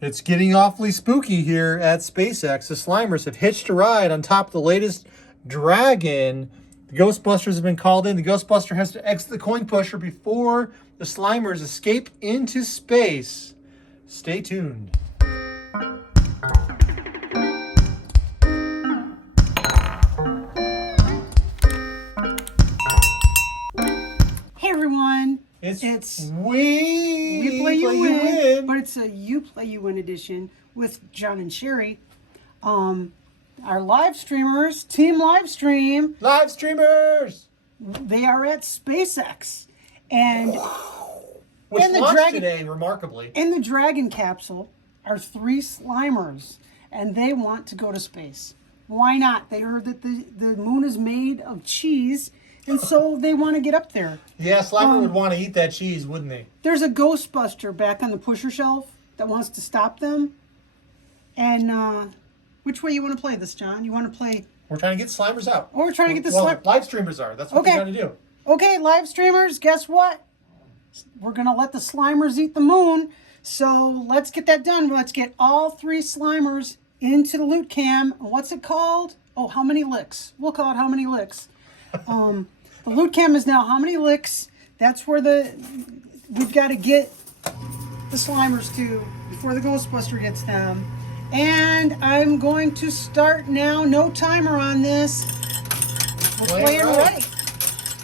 It's getting awfully spooky here at SpaceX. The Slimers have hitched a ride on top of the latest Dragon. The Ghostbusters have been called in. The Ghostbuster has to exit the coin pusher before the Slimers escape into space. Stay tuned. Hey everyone. It's we play you win, but it's a you play you win edition with John and Sherry. Our live streamers, team live stream. Live streamers. They are at SpaceX, and Which in the launched Dragon today, remarkably. in the Dragon capsule are 3 Slimers, and they want to go to space. Why not? They heard that the moon is made of cheese, and so they want to get up there. Yeah, Slimer would want to eat that cheese, wouldn't he? There's a Ghostbuster back on the pusher shelf that wants to stop them. And which way you want to play this, John? You want to play... We're trying to get Slimers out. Oh, we're trying to get the live streamers are. That's what we're trying to do. Okay, live streamers, guess what? We're going to let the Slimers eat the moon. So let's get that done. Let's get all 3 Slimers into the loot cam. What's it called? Oh, how many licks? We'll call it how many licks. The loot cam is now how many licks. That's where we've got to get the Slimers to before the Ghostbuster gets them. And I'm going to start now. No timer on this. We're playing right.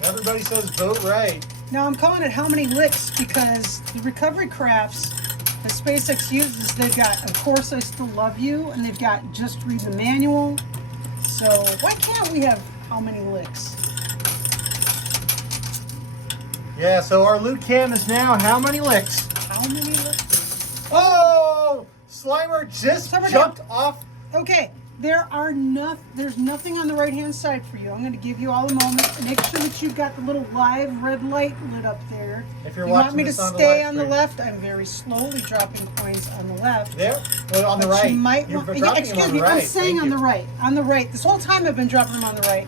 Everybody says vote right. Now I'm calling it how many licks because the recovery crafts that SpaceX uses, they've got Of Course I Still Love You, and they've got Just Read the Manual. So why can't we have how many licks? Yeah, so our loot cam is now how many licks? How many licks? Oh! Slimer just jumped off. Okay, there's nothing on the right-hand side for you. I'm going to give you all a moment. Make sure that you've got the little live red light lit up there. If you're you watching want me to this on stay the on the left, I'm very slowly dropping coins on the left. There? Well, on the But right. you might You're want, dropping them excuse on me, the right. I'm saying Thank on you. the right. On the right. This whole time I've been dropping them on the right.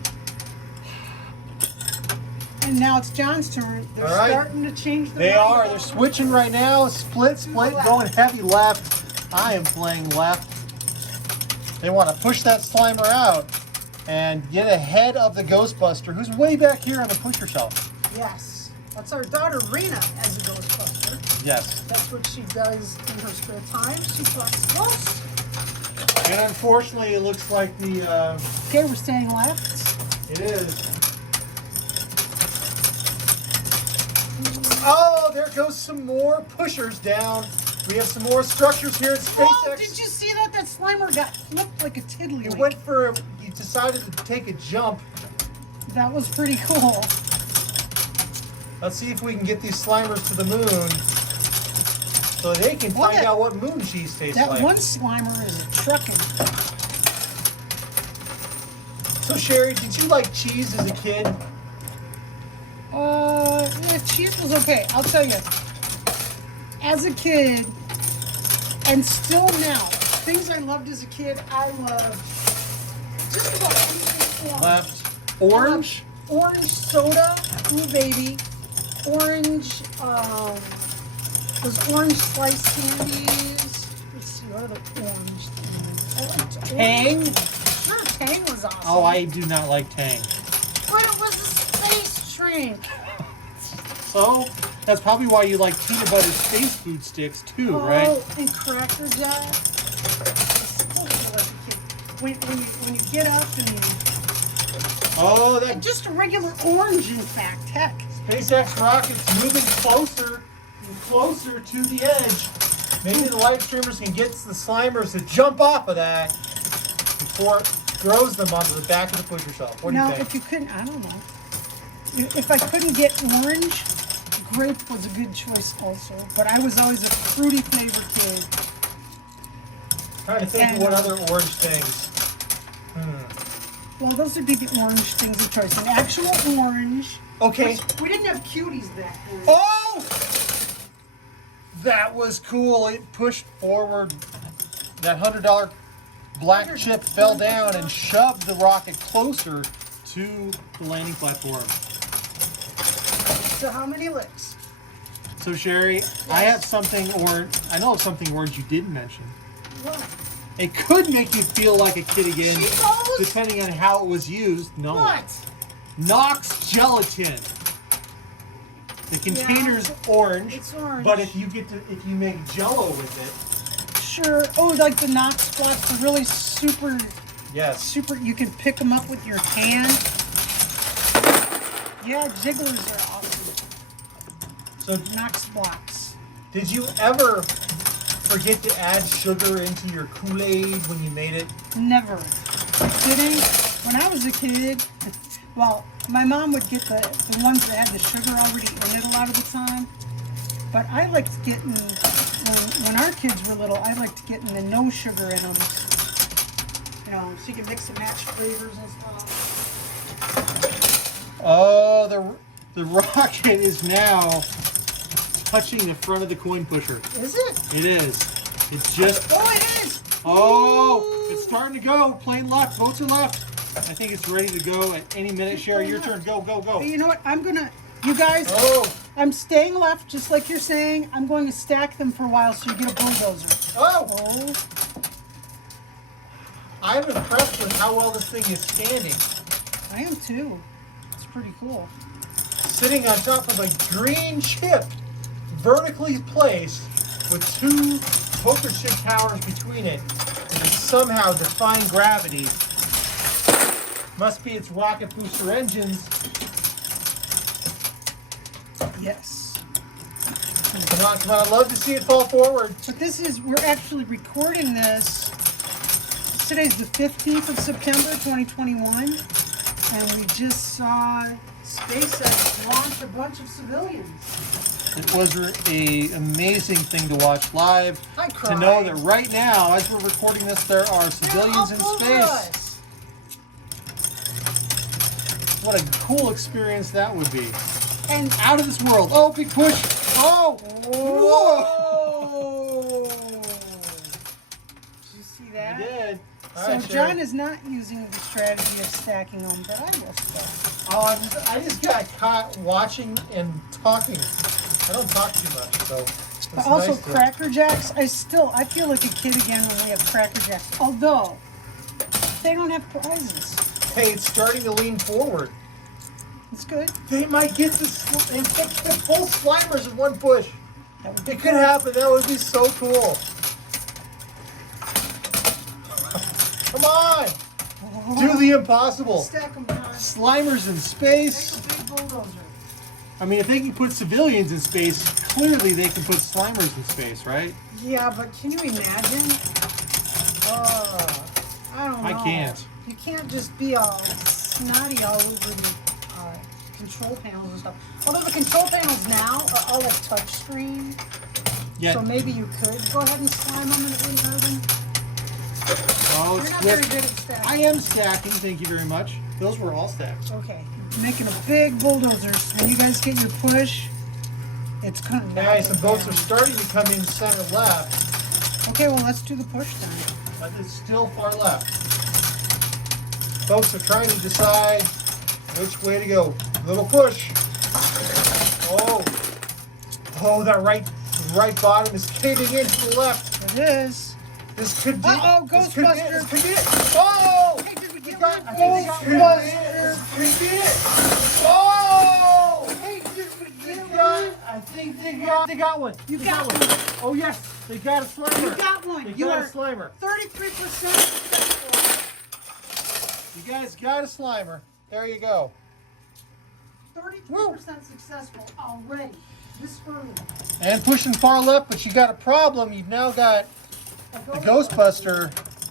And now it's John's turn. They're All right. starting to change the They right. are. They're switching right now. Split, going heavy left. I am playing left. They want to push that Slimer out and get ahead of the Ghostbuster, who's way back here on the pusher shelf. Yes. That's our daughter Rena as a Ghostbuster. Yes. That's what she does in her spare time. She collects ghosts. And unfortunately, it looks like the... Okay, we're staying left. It is. Oh, there goes some more pushers down. We have some more structures here at SpaceX. Oh, did you see that? That Slimer got flipped like a tiddlywink. He decided to take a jump. That was pretty cool. Let's see if we can get these Slimers to the moon so they can find out what moon cheese tastes like. That one Slimer is a truckin'. So, Sherry, did you like cheese as a kid? Yeah, cheese was okay. I'll tell you. As a kid, and still now, things I loved as a kid, I love just about anything. Left. Orange? Orange soda. Ooh, baby. Orange, those orange slice candies. Let's see, what are the orange things? I liked Tang? Sure, Tang was awesome. Oh, I do not like Tang. But it was a space drink. So, that's probably why you like peanut butter space food sticks too, right? Oh, and Cracker Jack. When you get up and that just a regular orange, in fact, heck. SpaceX rocket's moving closer and closer to the edge. Maybe the live streamers can get the Slimers to jump off of that before it throws them onto the back of the pusher shelf. What do you think? If you couldn't, I don't know. If I couldn't get orange, grape was a good choice also. But I was always a fruity flavored kid. Trying to think of what other orange things. Well, those would be the orange things of choice. An actual orange. Okay. We didn't have cuties back then. Oh! That was cool. It pushed forward. That $100 black chip fell down and shoved the rocket closer to the landing platform. So how many licks? So Sherry, I have something orange. I know of something orange you didn't mention. What? It could make you feel like a kid again, Cheetos? depending on how it was used. No. What? Knox gelatin. The container's orange. It's orange. But if you make Jello with it. Sure. Oh, like the Knox blocks are really super. Yes. Super. You can pick them up with your hand. Yeah, jigglers are awesome. So Knox blocks. did you ever forget to add sugar into your Kool-Aid when you made it? Never. Are you kidding? When I was a kid, well, my mom would get the ones that had the sugar already in it a lot of the time. But I liked getting, when our kids were little, I liked getting the no sugar in them. You know, so you can mix and match flavors and stuff. Oh, the rocket is now touching the front of the coin pusher. Is it? It is. It's just. Oh, it is! Oh, Ooh. it's starting to go. Plane left. Boats are left. I think it's ready to go at any minute. Sherry, your turn. Go, go, go. But you know what? I'm gonna, you guys, Oh. I'm staying left, just like you're saying. I'm going to stack them for a while so you get a bulldozer. Oh. Oh, I'm impressed with how well this thing is standing. I am too. It's pretty cool. Sitting on top of a green chip, vertically placed, with two poker chip towers between it, and somehow defying gravity. Must be its rocket booster engines. Yes. Come on, come on. I'd love to see it fall forward. But this is, we're actually recording this. Today's the 15th of September, 2021. And we just saw SpaceX launch a bunch of civilians. It was an amazing thing to watch live. I To cried. know that right now, as we're recording this, there are civilians in They're all over space. us. What a cool experience that would be. And Out of this world. Oh, big push. Oh. Whoa. whoa! Did you see that? I did. All So right, John Sherry. is not using the strategy of stacking them, but I will stack. Oh, I just got caught watching and talking. I don't talk too much, so. It's But also nice to- Cracker Jacks, I feel like a kid again when we have Cracker Jacks. Although they don't have prizes. Hey, it's starting to lean forward. It's good. They might get the full Slimers in one push. That would be It could happen. That would be so cool. Come on. Do the impossible. Stack them, John. Slimers in space. Make a big bulldozer. I mean, if they can put civilians in space, clearly they can put Slimers in space, right? Yeah, but can you imagine? I don't know. I can't. You can't just be all snotty all over the control panels and stuff. Although the control panels now are all like touch screen, Yeah. so maybe you could go ahead and slime them and it wouldn't hurt them. Oh, You're it's not very flipped. good at stacking. I am stacking. Thank you very much. Those were all stacks. Okay, making a big bulldozer. So when you guys get your push, it's kind of Nice. And boats are starting to come in center left, Okay, well let's do the push then. but it's still far left. Folks are trying to decide which way to go. Little push. Oh. Oh, that right bottom is caving in to the left. It is. This could be. Uh-oh, this could be it. Ghostbuster. This could be it. Oh! Hey, did we get got- one? I think they got one. Ghostbuster. This could be it. Oh! Hey, did we They get got, one? I think they got one. You They got one. Oh yes, they got a Slimer. You got one. They You got are a Slimer. 33%. You guys got a Slimer. There you go. 33% successful already. This early. And pushing far left, but you got a problem. You've now got the Ghostbuster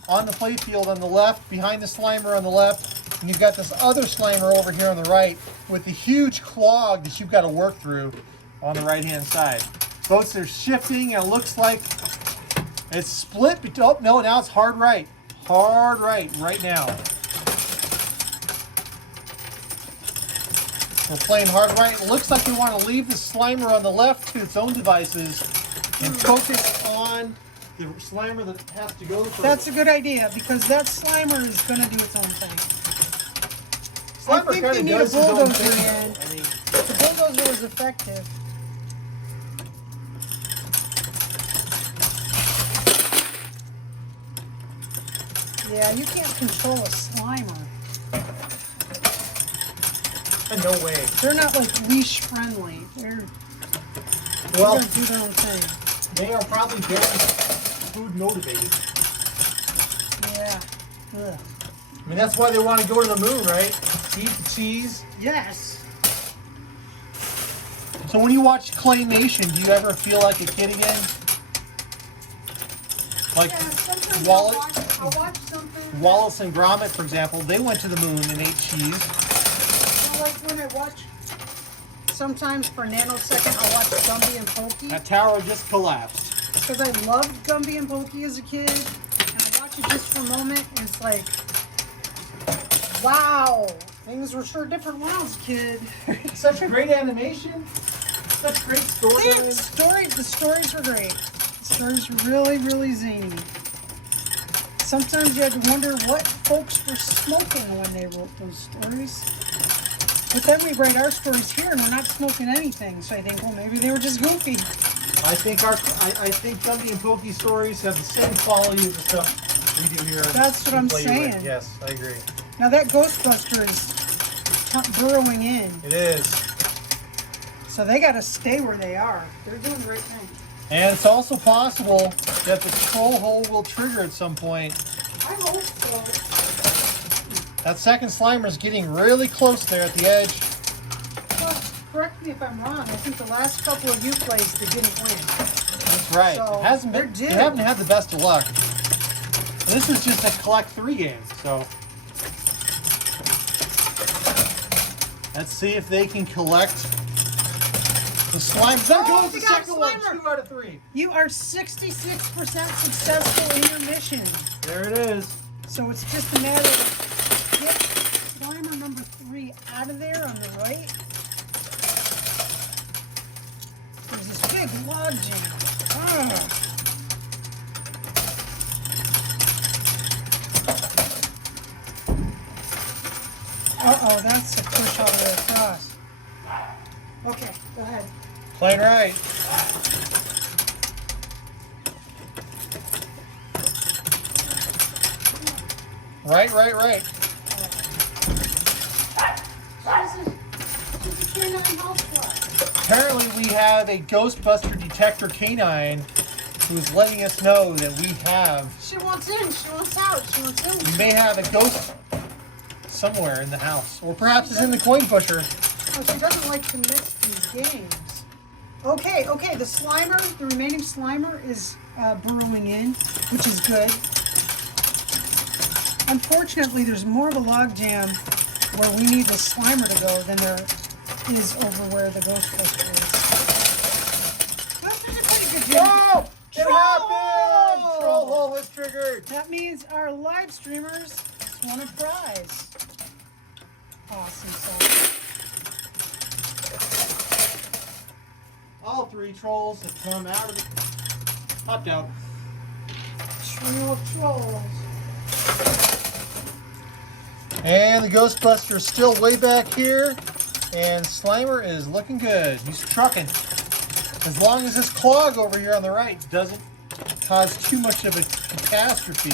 on the playfield on the left, behind the Slimer on the left, and you've got this other Slimer over here on the right with the huge clog that you've got to work through on the right-hand side. Boats are shifting, and it looks like it's split. Oh, no, now it's hard right. Hard right now. We're playing hard right. It looks like we want to leave the Slimer on the left to its own devices and focus on the Slimer that has to go first. That's a good idea because that Slimer is going to do its own thing. Slimer I think kinda they need a does his own bulldozer thing. again. I mean, The bulldozer was effective. Yeah, you can't control a Slimer. No way. They're not like leash friendly. They're Well, gonna do their own thing. they are probably very food motivated. Yeah. Ugh. I mean, that's why they want to go to the moon, right? Eat the cheese. Yes. So when you watch claymation, do you ever feel like a kid again? Like Yeah, sometimes Wall- I'll watch something. Wallace and Gromit, for example, they went to the moon and ate cheese. Like when I watch, sometimes for a nanosecond, I'll watch Gumby and Pokey. That tower just collapsed. Because I loved Gumby and Pokey as a kid. And I watch it just for a moment, and it's like, wow, things were sure different when I was a kid. Such great animation. Such great story. The stories were great. The stories were really, really zany. Sometimes you had to wonder what folks were smoking when they wrote those stories. But then we write our stories here and we're not smoking anything. So I think, well, maybe they were just goofy. I think Gumby and Pokey stories have the same quality as the stuff we do here. That's what I'm saying. With. Yes, I agree. Now that Ghostbuster is burrowing in. It is. So they got to stay where they are. They're doing the right thing. And it's also possible that the troll hole will trigger at some point. I hope so. That second Slimer is getting really close there at the edge. Well, correct me if I'm wrong. I think the last couple of you plays they didn't win. That's right. So, it hasn't been. they're They due. haven't had the best of luck. This is just a collect 3 game, so let's see if they can collect the slime. There Oh, goes they the got a second one. Slimer. 2 out of 3. You are 66% successful in your mission. There it is. So it's just a matter of get Slimer number 3 out of there on the right. There's this big log jam. Ah. Uh-oh, that's a push all the way across. Okay, go ahead. Playing right. Right. Apparently we have a Ghostbuster detector canine who's letting us know that we have, She wants in, she wants out, she wants in. we may have a ghost somewhere in the house. Or perhaps it's in the coin pusher. Oh, she doesn't like to miss these games. Okay, the Slimer, the remaining Slimer is burrowing in, which is good. Unfortunately, there's more of a log jam where we need the Slimer to go than there is over where the Ghostbuster is. Well, there's a pretty good jam. Oh! It Troll happened! hole! Troll hole is triggered. That means our live streamers won a prize. Awesome sauce. All 3 trolls have come out of the popped out. Trio of trolls. And the Ghostbuster is still way back here. And Slimer is looking good. He's trucking. As long as this clog over here on the right doesn't cause too much of a catastrophe,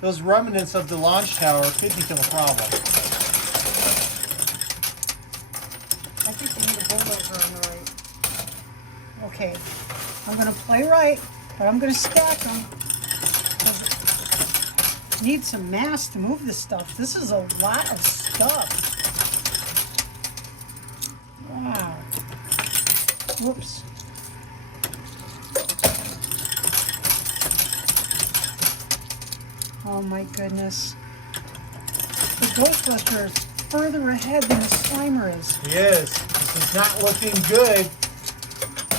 those remnants of the launch tower could become a problem. I think we need a bulldozer on the right. Okay, I'm going to play right, but I'm going to stack them. Need some mass to move this stuff. This is a lot of stuff. Wow. Whoops. Oh my goodness. The Ghostbuster is further ahead than the Slimer is. He is. This is not looking good.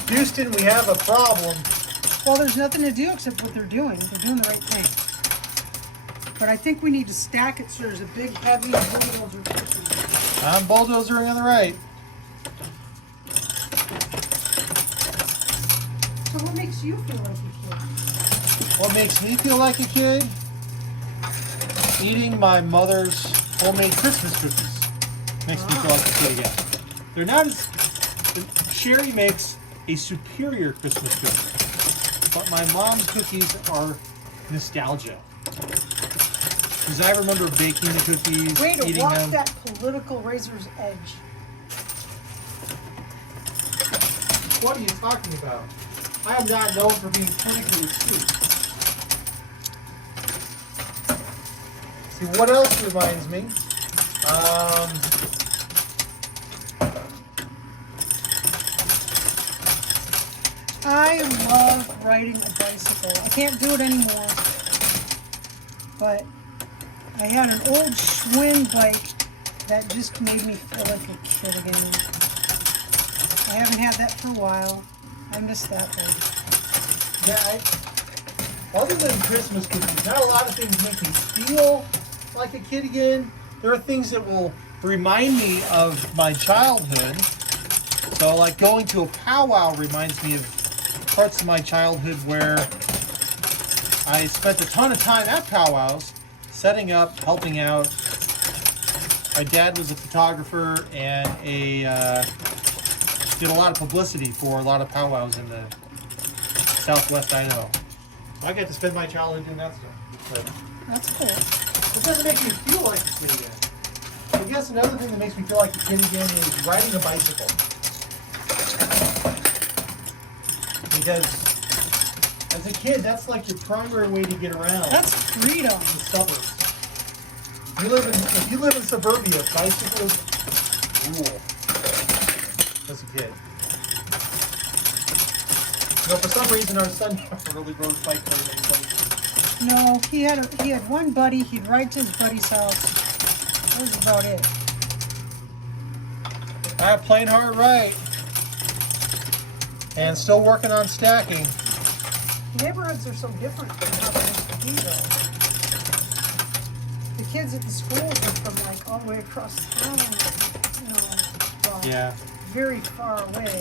Houston, we have a problem. Well, there's nothing to do except what they're doing. They're doing the right thing. But I think we need to stack it so there's a big, heavy bulldozer pushing it. I'm bulldozering on the right. So what makes you feel like a kid? What makes me feel like a kid? Eating my mother's homemade Christmas cookies. Makes me feel like a kid again. They're not as... Sherry makes a superior Christmas cookie. But my mom's cookies are nostalgia. Because I remember baking the cookies, Way to eating walk them. that political razor's edge. What are you talking about? I am not known for being politically astute. See, what else reminds me? I love riding a bicycle. I can't do it anymore, but I had an old Schwinn bike that just made me feel like a kid again. I haven't had that for a while. I miss that bike. Yeah, other than Christmas cookies, not a lot of things make me feel like a kid again. There are things that will remind me of my childhood. So, like going to a powwow reminds me of parts of my childhood where I spent a ton of time at powwows, setting up, helping out. My dad was a photographer and did a lot of publicity for a lot of powwows in the Southwest Idaho. I got to spend my childhood doing that stuff. But That's cool. it doesn't make me feel like a kid again. I guess another thing that makes me feel like a kid again is riding a bicycle. Because as a kid, that's like your primary way to get around That's freedom. the suburbs. If you live in suburbia, bicycles rule. As a kid. You know, for some reason, our son never really rode bike very many places. No, he had one buddy. He'd ride to his buddy's house. That was about it. Playing hard right. And still working on stacking. Neighborhoods are so different from how they used to be, though. The kids at the schools are from like all the way across town, you know, well, Yeah. very far away.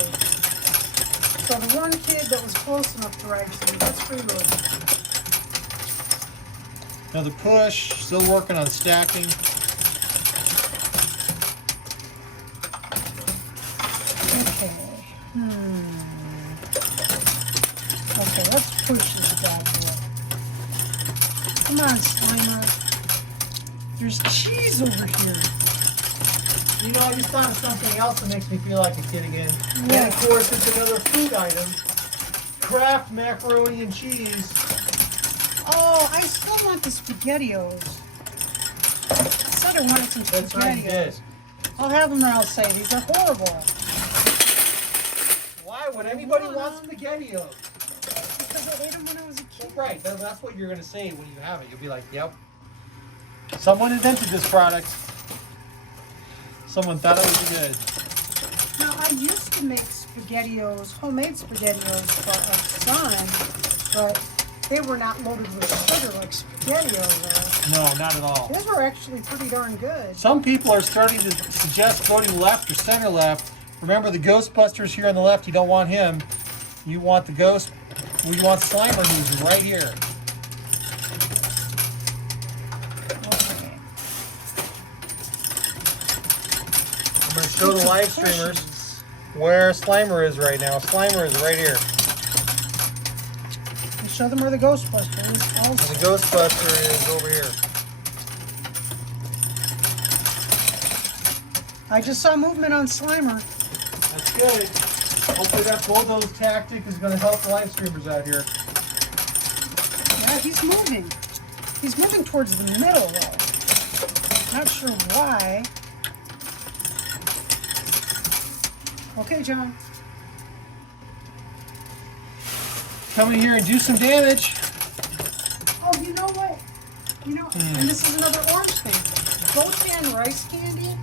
So the one kid that was close enough to ride to, that's free road. Another push. Still working on stacking. Okay. Okay, let's push this bad boy. Come on, Slimer. There's cheese over here. You know, I just thought of something else that makes me feel like a kid again. Yeah. And of course, it's another food item. Kraft macaroni and cheese. Oh, I still want the SpaghettiOs. I said I wanted some That's right, you SpaghettiOs. did. I'll have them or I'll say these are horrible. Why would anybody want SpaghettiOs? Because I ate them when I was a kid. Right, that's what you're going to say when you have it. You'll be like, yep. Someone invented this product. Someone thought it was good. Now, I used to make SpaghettiOs, homemade SpaghettiOs for our son, but they were not loaded with sugar like SpaghettiOs are. No, not at all. Those were actually pretty darn good. Some people are starting to suggest voting left or center left. Remember the Ghostbusters here on the left, you don't want him. You want you want Slimer who's right here. Okay. I'm going to show the live streamers where Slimer is right now. Slimer is right here. And show them where the Ghostbusters And also. the Ghostbuster is over here. I just saw movement on Slimer. That's good. Hopefully that bulldoze tactic is going to help the live streamers out here. Yeah, he's moving. He's moving towards the middle, though. Not sure why. Okay, John. Come in here and do some damage. Oh, you know what? You know, and this is another orange thing. Goat rice candy.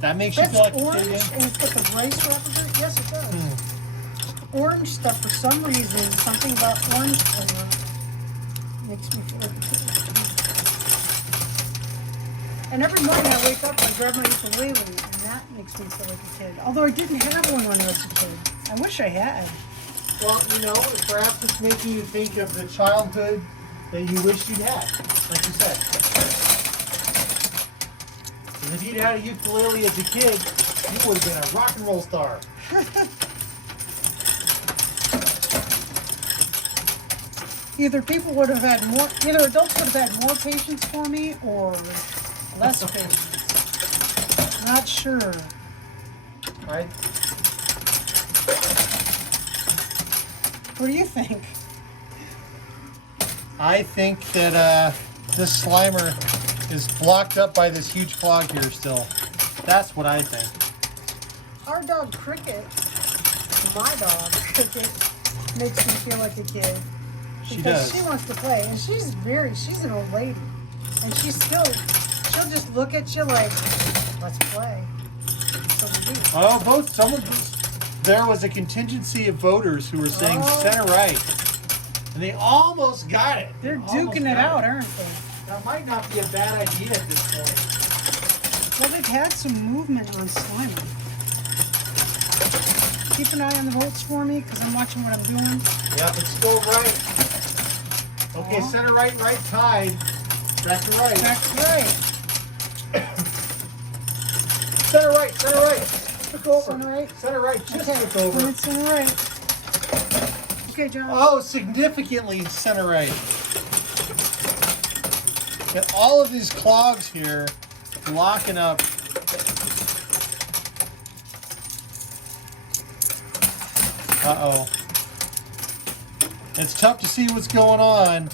That makes you That's feel like a orange, kid again? and it's got the rice wrapper. Yes, it does. Orange stuff, for some reason, something about orange flavor makes me feel like a kid. And every morning I wake up, I grab my ukulele, and that makes me feel like a kid. Although I didn't have one when I was a kid. I wish I had. Well, you know, perhaps it's making you think of the childhood that you wish you'd had, like you said. Because if you'd had a ukulele as a kid, you would have been a rock and roll star. Either people would have had more, either adults would have had more patience for me or less patience. Not sure. Right? What do you think? I think that this Slimer is blocked up by this huge clog here still. That's what I think. Our dog Cricket, my dog Cricket, makes me feel like a kid. She Because does. she wants to play, and she's an old lady, and she'll just look at you like, let's play. So we do. Oh, there was a contingency of voters who were saying center right, and they almost got it. They're duking it out, aren't they? That might not be a bad idea at this point. Well, they've had some movement on Slimer. Keep an eye on the votes for me, because I'm watching what I'm doing. Yep, it's still right. Okay, center right, right tied. Back to right. That's right. Center right, center right. Took over. Center right. Center right just Okay, took over. it's center right. Okay, John. Oh, significantly center right. And all of these clogs here locking up. Uh-oh. It's tough to see what's going on.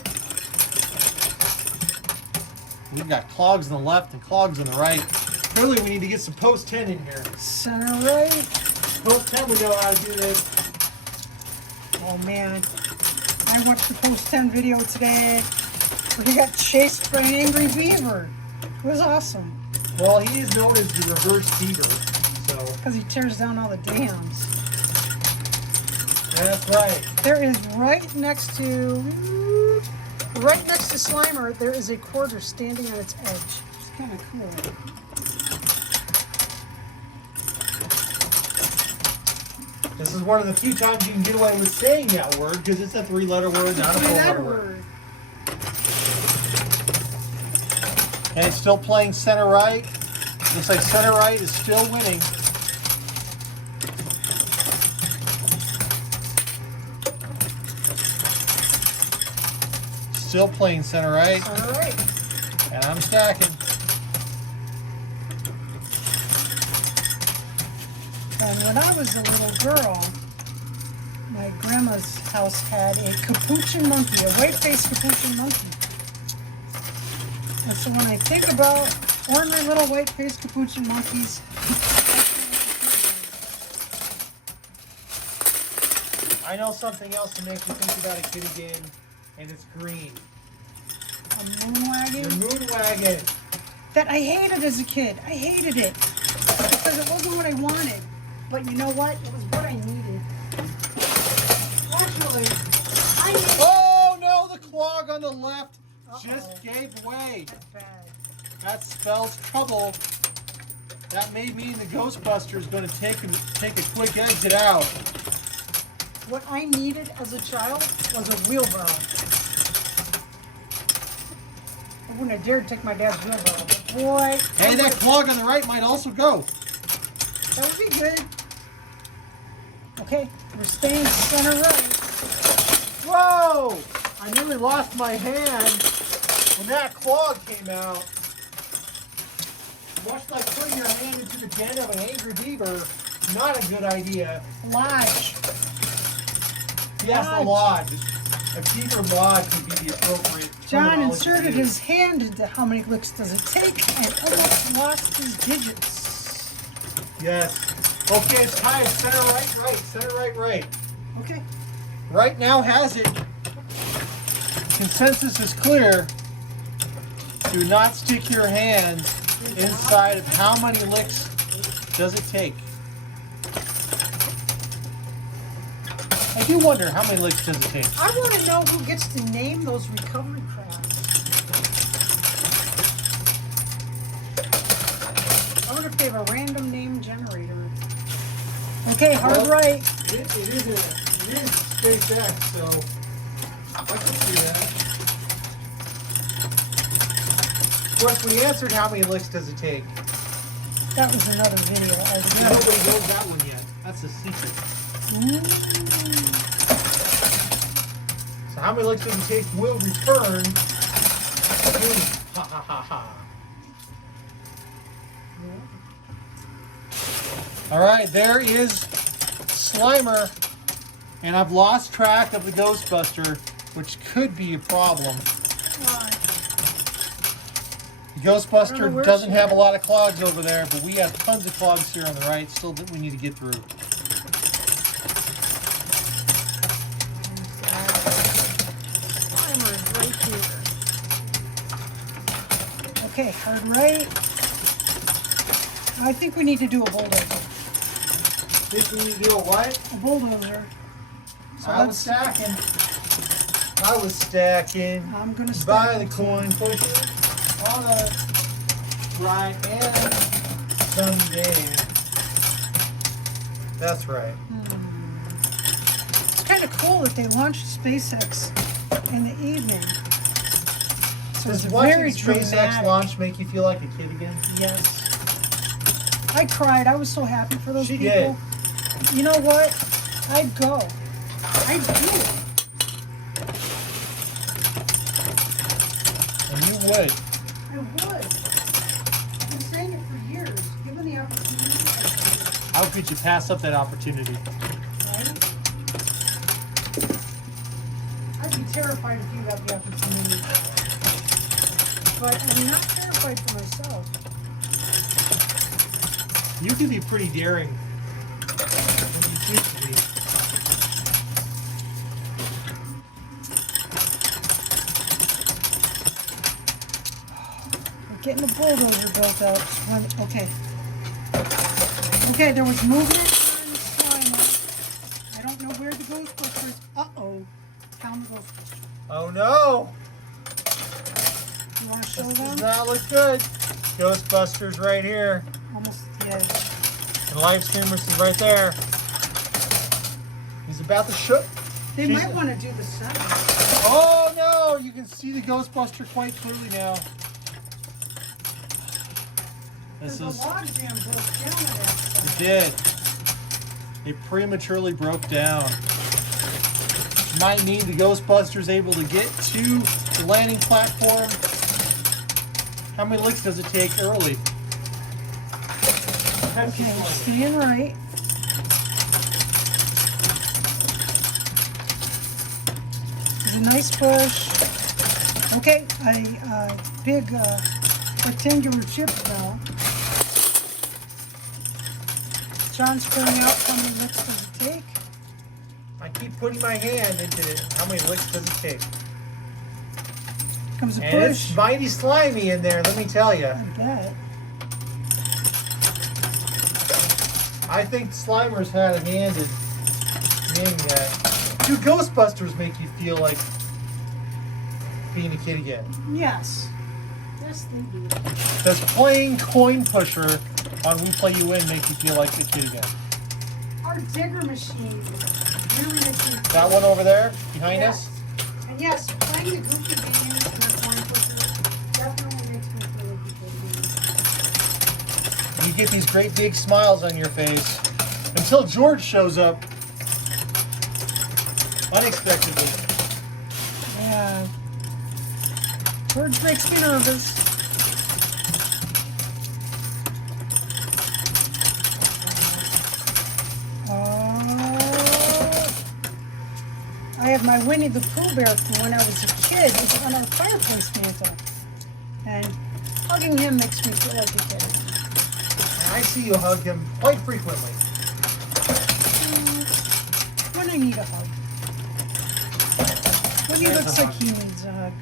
We've got clogs on the left and clogs on the right. Clearly we need to get some post 10 in here. Center right. Post 10, we know how to do this. Oh man, I watched the post 10 video today where he got chased by an angry beaver. It was awesome Well, he is known as the reverse beaver, so. because he tears down all the dams. That's right. There is right next to Slimer, there is a quarter standing on its edge. It's kind of cool. This is one of the few times you can get away with saying that word because it's a 3-letter word, not a 4-letter word. And it's still playing center right. Looks like center right is still winning. Still playing center right. Center right. And I'm stacking. And when I was a little girl, my grandma's house had a capuchin monkey, a white-faced capuchin monkey. And so when I think about ornery little white-faced capuchin monkeys, I know something else that makes you think about a kid again, and it's green. a moon wagon, Your moon wagon. that I hated as a kid. I hated it because it wasn't what I wanted. But you know what? It was what I needed. Actually, I needed. Oh no, the clog on the left just gave way. That's bad. That spells trouble. That may mean the Ghostbuster is going to take a quick exit out. What I needed as a child was a wheelbarrow. I wouldn't have dared take my dad's wheelbarrow, but boy, Hey, that clog on the right might also go. that would be good. Okay, we're staying center right. Whoa! I nearly lost my hand when that clog came out. Much like putting your hand into the den of an angry beaver, not a good idea. Lodge. Yes, a lodge. A beaver lodge would be the appropriate John terminology inserted to use. his hand into how many licks does it take and almost lost his digits. Yes. Okay, it's tied. Center right, right. Center right, right. Okay. Right now has it. Consensus is clear. Do not stick your hand inside of how many licks does it take. I do wonder how many licks does it take. I want to know who gets to name those recovery crabs. I wonder if they have a random name generator. Okay, hard Well, right. It is SpaceX, so I can see that. Of course, we answered how many licks does it take. That was another video. Nobody knows that one yet. That's a secret. Ooh. So So how many licks does it take will return. Ha ha ha ha. All right, there is Slimer, and I've lost track of the Ghostbuster, which could be a problem. Why? The Ghostbuster doesn't have a is. lot of clogs over there, but we have tons of clogs here on the right still that we need to get through. Slimer is right here. Okay, hard right. I think we need to do a bulldozer. Think we need to do a what? A bulldozer. So I was stacking. I'm gonna By stack the coin pusher on the right and someday. That's right. It's kind of cool that they launched SpaceX in the evening. So Does it's watching very SpaceX dramatic. launch make you feel like a kid again? Yes. I cried. I was so happy for those She people. did. You know what? I'd go. I'd do it. And you would. I would. I've been saying it for years. Given the opportunity, I'd do it. How could you pass up that opportunity? Right? I'd be terrified if you got the opportunity. But I'm not terrified for myself. You can be pretty daring when you choose to be. We're getting the bulldozer built up. Okay. Okay, there was movement on the Slimer. I don't know where the Ghostbusters. Uh-oh. Found the Ghostbusters. Oh no! You want to show This them? does not look good. Ghostbusters right here. Almost, yeah. And live streamers is right there. He's about to shoot. They might want to do the center. Oh no! You can see the Ghostbuster quite clearly now. This There's is. a log jam broke down on that It side. did. It prematurely broke down. Might mean the Ghostbuster's able to get to the landing platform. How many licks does it take early? Okay, staying right. It's a nice push. Okay, a big rectangular chip now. John's filling out how many licks does it take. I keep putting my hand into it. How many licks does it take? Comes a And push. it's mighty slimy in there, let me tell you. I bet. I think Slimer's had a hand in being that. Do Ghostbusters make you feel like being a kid again? Yes. Yes, they do. Does playing Coin Pusher on We Play You Win make you feel like a kid again? Our digger machine really makes me feel. That one over there behind Yes. us? And yes, playing the goofy games and the coin pusher definitely makes me feel like a kid again. You get these great big smiles on your face until George shows up unexpectedly. Yeah. George makes me nervous. I have my Winnie the Pooh bear from when I was a kid. It's on our fireplace mantle. And hugging him makes me feel like a kid. And I see you hug him quite frequently. When I need a hug. When he There's looks a like hug. he needs a hug.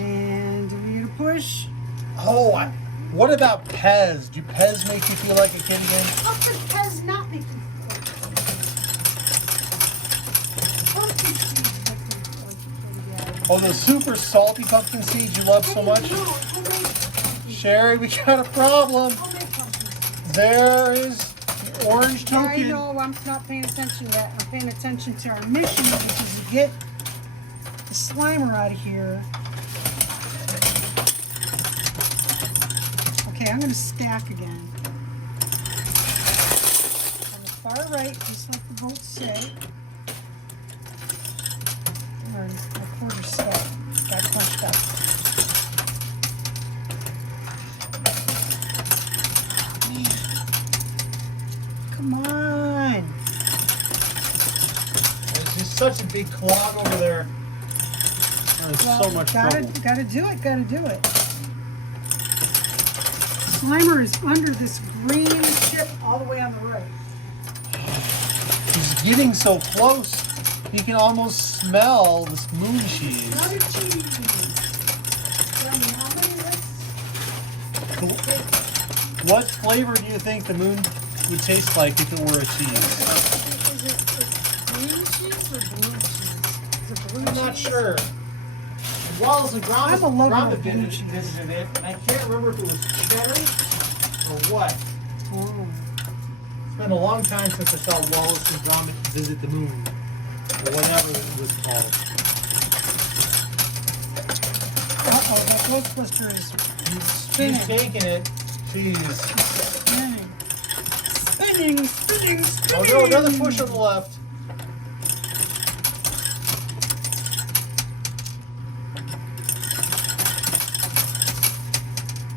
And do we need a push? Oh, what about Pez? Do Pez make you feel like a kid again? How could Pez not make you feel like a kid? Pumpkin seeds make me feel like a kid again. Oh, those super salty pumpkin seeds you love so much? No, I'll make pumpkin. Sherry, we got a problem. I'll make pumpkin. There is the orange Yeah, I token. know, I'm not paying attention to that. I'm paying attention to our mission, which is to get the Slimer out of here. Okay, I'm going to stack again. On the far right, just like the boats say. Sorry, my quarter step got crunched up. Come on. There's just such a big clog over there. There's so much trouble. Gotta do it, gotta do it. Slimer is under this green chip all the way on the right. He's getting so close, he can almost smell this moon cheese. Another cheese. What flavor do you think the moon would taste like if it were a cheese? Is it green cheese or blue cheese? Is it blue I'm not sure. Wallace and I'm a lover Gromit of blue cheese. visited it, and I can't remember if it was cheddar or what. Oh. It's been a long time since I saw Wallace and Gromit visit the moon, or whatever it was called. Uh-oh, that Ghostbuster is spinning. He's taking it. Jeez. Spinning. Spinning, spinning, Oh spinning. no, another push on the left.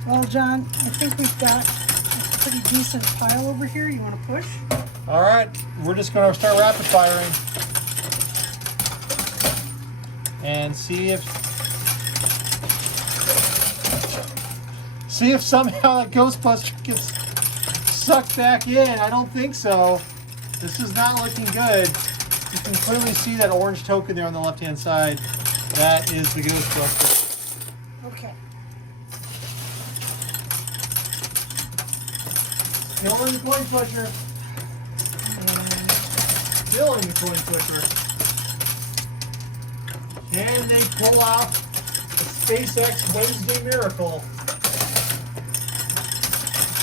Well, John, I think we've got a pretty decent pile over here. You want to push? All right, we're just going to start rapid firing and see if somehow that Ghostbuster gets sucked back in. I don't think so. This is not looking good. You can clearly see that orange token there on the left-hand side. That is the Ghostbuster. Okay. Still in the coin pusher. Still in the coin pusher. Can they pull out the SpaceX Wednesday miracle?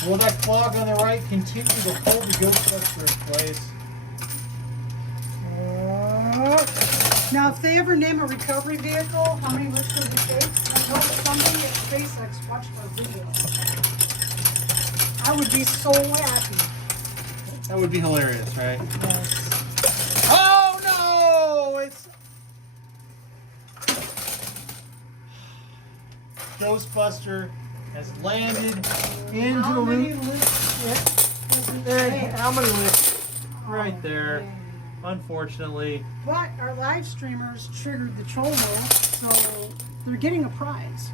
Will that clog on the right continue to hold the Ghostbuster in place? Now, if they ever name a recovery vehicle, how many lifts does it take? I know that somebody at SpaceX watched our video. I would be so happy. That would be hilarious, right? Yes. Oh no! It's Ghostbuster has landed into How the many loop. lifts does it There, take? how many lifts? Right Oh, there. man. Unfortunately. But our live streamers triggered the troll wheel, so they're getting a prize.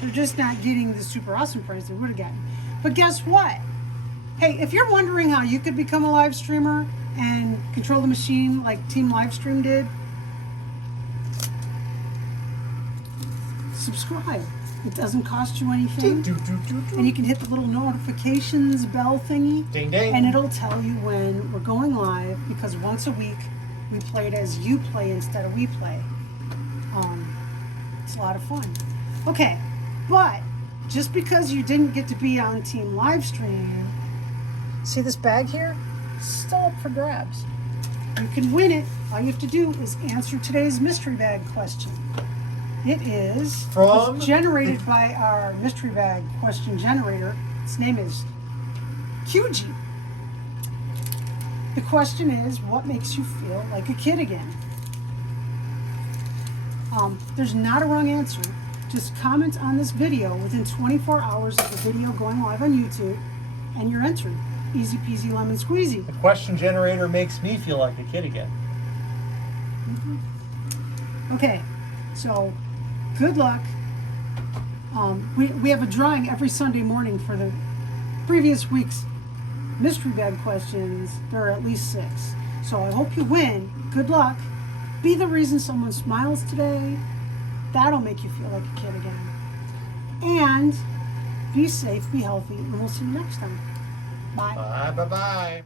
They're just not getting the super awesome prize they would have gotten. But guess what? Hey, if you're wondering how you could become a live streamer and control the machine like Team Livestream did, subscribe. It doesn't cost you anything. And you can hit the little notifications bell thingy. Ding ding. And it'll tell you when we're going live, because once a week we play it as you play instead of we play. It's a lot of fun. Okay, but just because you didn't get to be on Team Livestream, see this bag here? Still up for grabs. You can win it. All you have to do is answer today's mystery bag question. It is From? generated by our mystery bag question generator. Its name is QG. The question is, what makes you feel like a kid again? There's not a wrong answer. Just comment on this video within 24 hours of the video going live on YouTube, and you're entered. Easy peasy lemon squeezy. The question generator makes me feel like a kid again. Okay, so good luck. We have a drawing every Sunday morning for the previous week's mystery bag questions. There are at least 6. So I hope you win. Good luck. Be the reason someone smiles today. That'll make you feel like a kid again. And be safe, be healthy, and we'll see you next time. Bye. Bye.